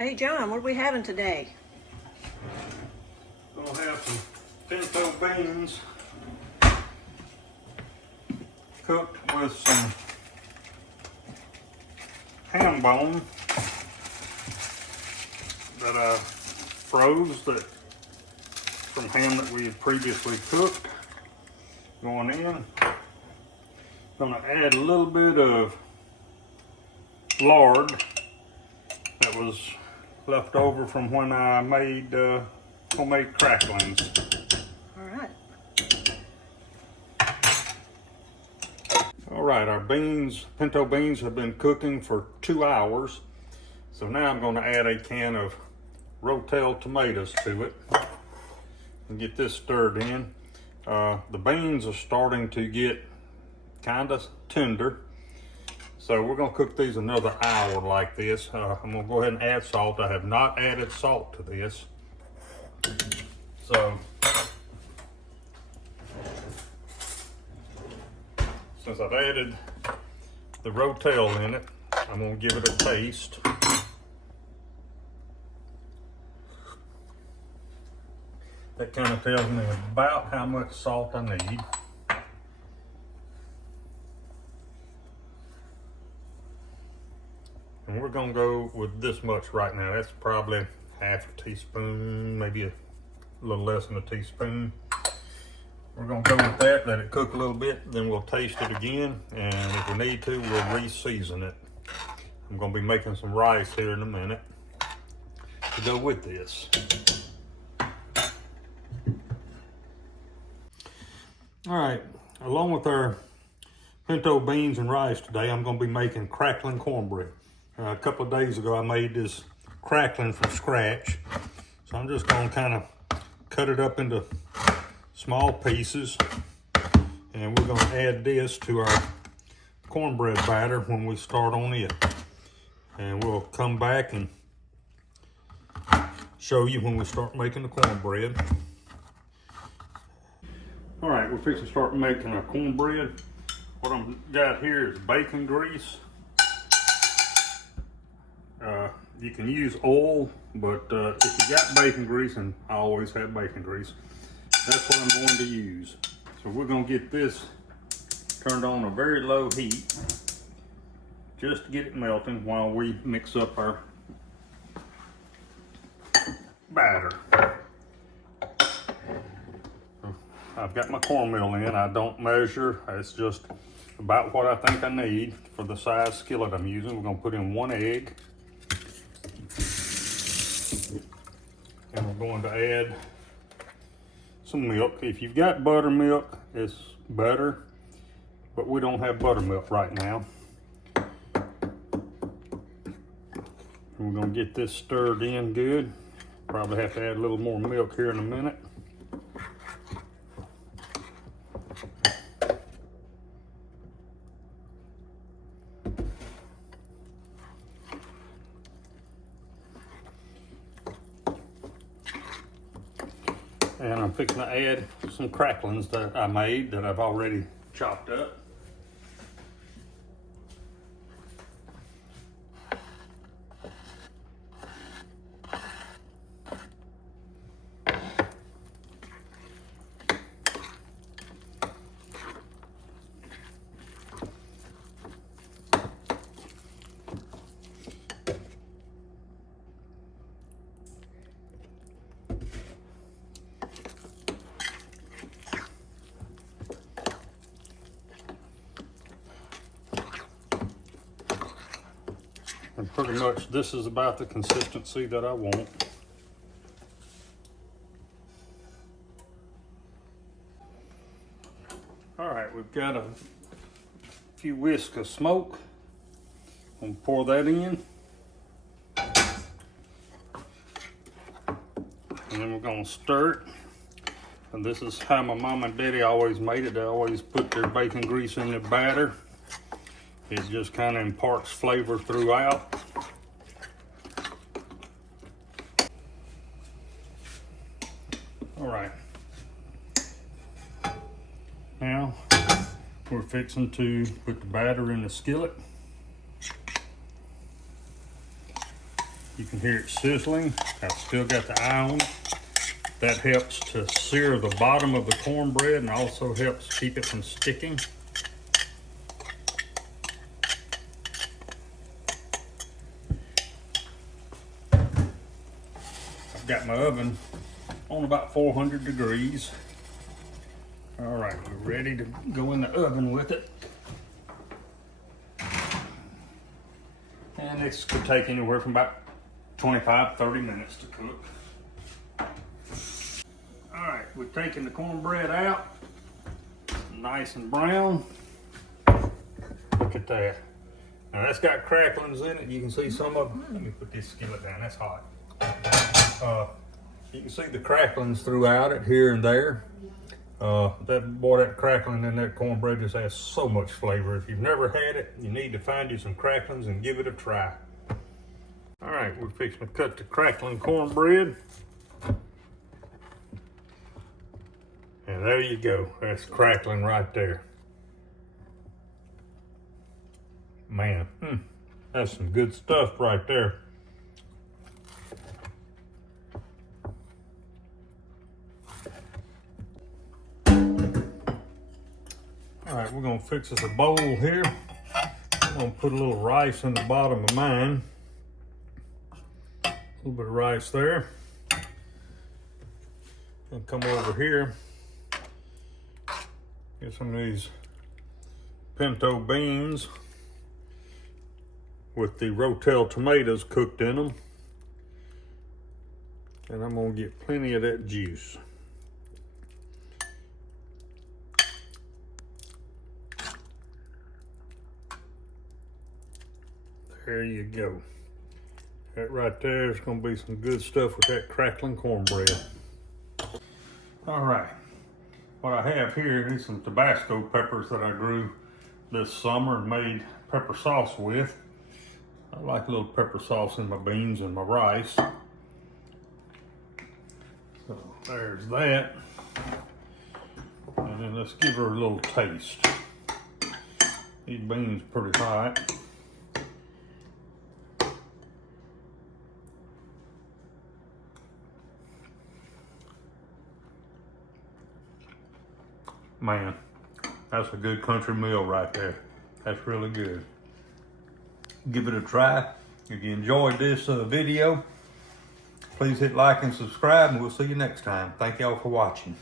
Hey John, what are we having today? Gonna have some pinto beans cooked with some hambone that I froze from ham that we had previously cooked. Going in, gonna add a little bit of lard that was left over from when I made homemade cracklins. All right. All right, our beans, pinto beans, have been cooking for 2 hours. So now I'm going to add a can of rotel tomatoes to it and get this stirred in. The beans are starting to get kind of tender. So we're going to cook these another hour like this. I'm going to go ahead and add salt. I have not added salt to this. So since I've added the rotel in it, I'm going to give it a taste. That kind of tells me about how much salt I need. And we're gonna go with this much right now. That's probably half a teaspoon, maybe a little less than a teaspoon. We're gonna go with that, let it cook a little bit, then we'll taste it again. And if we need to, we'll re-season it. I'm gonna be making some rice here in a minute to go with this. All right, along with our pinto beans and rice today, I'm gonna be making cracklin cornbread. A couple of days ago, I made this cracklin from scratch. So I'm just gonna kind of cut it up into small pieces. And we're gonna add this to our cornbread batter when we start on it. And we'll come back and show you when we start making the cornbread. All right, we're fixing to start making our cornbread. What I've got here is bacon grease. You can use oil, but if you got bacon grease, and I always have bacon grease, that's what I'm going to use. So we're going to get this turned on a very low heat, just to get it melting while we mix up our batter. I've got my cornmeal in. I don't measure. It's just about what I think I need for the size skillet I'm using. We're going to put in 1 egg. And we're going to add some milk. If you've got buttermilk, it's better, but we don't have buttermilk right now. And we're going to get this stirred in good. Probably have to add a little more milk here in a minute. And I'm fixing to add some cracklins that I made that I've already chopped up. And pretty much this is about the consistency that I want. All right, we've got a few whisks of smoke. I'm gonna pour that in. And then we're gonna stir it. And this is how my mom and daddy always made it. They always put their bacon grease in their batter. It just kind of imparts flavor throughout. All right. Now we're fixing to put the batter in the skillet. You can hear it sizzling. I've still got the eye on it. That helps to sear the bottom of the cornbread and also helps keep it from sticking. I've got my oven on about 400 degrees. All right, we're ready to go in the oven with it. And this could take anywhere from about 25-30 minutes to cook. All right, we're taking the cornbread out. Nice and brown. Look at that. Now that's got cracklings in it. You can see some of them. Let me put this skillet down, that's hot. You can see the cracklings throughout it here and there. That crackling in that cornbread just has so much flavor. If you've never had it, you need to find you some cracklings and give it a try. All right, we're fixing to cut the cracklin cornbread. And there you go, that's crackling right there. Man, that's some good stuff right there. All right, we're gonna fix us a bowl here. I'm gonna put a little rice in the bottom of mine. A little bit of rice there. And come over here. Get some of these pinto beans with the rotel tomatoes cooked in them. And I'm gonna get plenty of that juice. There you go. That right there is gonna be some good stuff with that crackling cornbread. All right. What I have here is some Tabasco peppers that I grew this summer and made pepper sauce with. I like a little pepper sauce in my beans and my rice. So there's that. And then let's give her a little taste. These beans are pretty hot. Man, that's a good country meal right there. That's really good. Give it a try. If you enjoyed this video, please hit like and subscribe, and we'll see you next time. Thank y'all for watching.